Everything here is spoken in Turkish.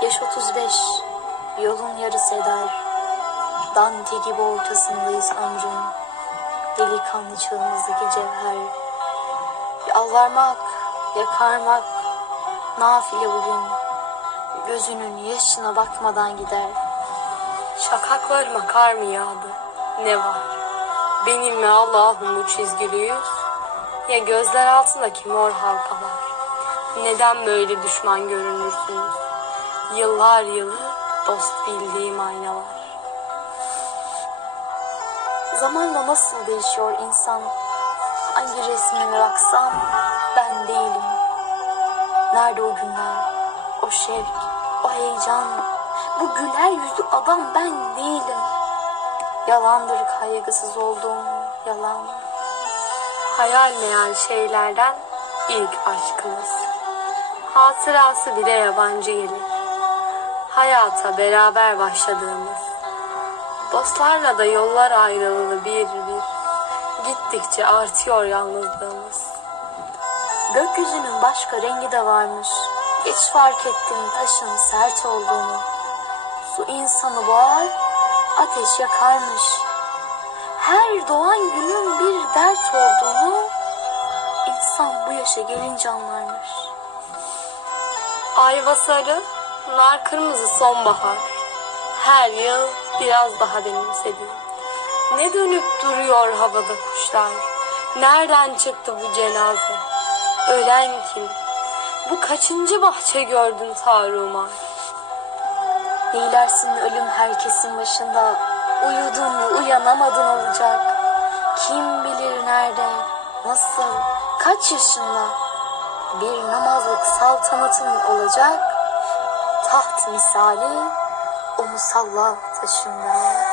25.35 Yolun yarısı eder. Dante gibi ortasındayız ömrün. Delikanlı çağımızdaki cevher. Yalvarmak, yakarmak, nafile bugün. Gözünün yaşına bakmadan gider. Şakaklarıma kar mı yağdı? Ne var? Benim ve Allah'ın bu çizgili yüz? Ya gözler altındaki mor halkalar? Neden böyle düşman görünürsünüz? Yıllar yılı dost bildiğim aynalar. Zamanla nasıl değişiyor insan? Hangi resmine baksam ben değilim. Nerede o günler? O şevk, o heyecan. Bu güler yüzlü adam ben değilim. Yalandır kaygısız olduğum yalan. Hayal meyal şeylerden ilk aşkımız. Hatırası bile yabancı gelir. Hayata beraber başladığımız. Dostlarla da yollar ayrılığı bir bir. Gittikçe artıyor yalnızlığımız. Gökyüzünün başka rengi de varmış. Geç fark ettim taşın sert olduğunu. Su insanı boğar, ateş yakarmış. Her doğan günün bir dert olduğunu insan bu yaşa gelince anlarmış. Ayva sarı, nar kırmızı sonbahar. Her yıl biraz daha benimsediğim. Ne dönüp duruyor havada kuşlar. Nereden çıktı bu cenaze? Ölen kim? Bu kaçıncı bahçe gördün Tarumar? Neylersin ölüm herkesin başında. Uyudun mu uyanamadın olacak. Kim bilir nerede, nasıl, kaç yaşında. Bir namazlık saltanatın olacak. Taht misali o musalla taşında.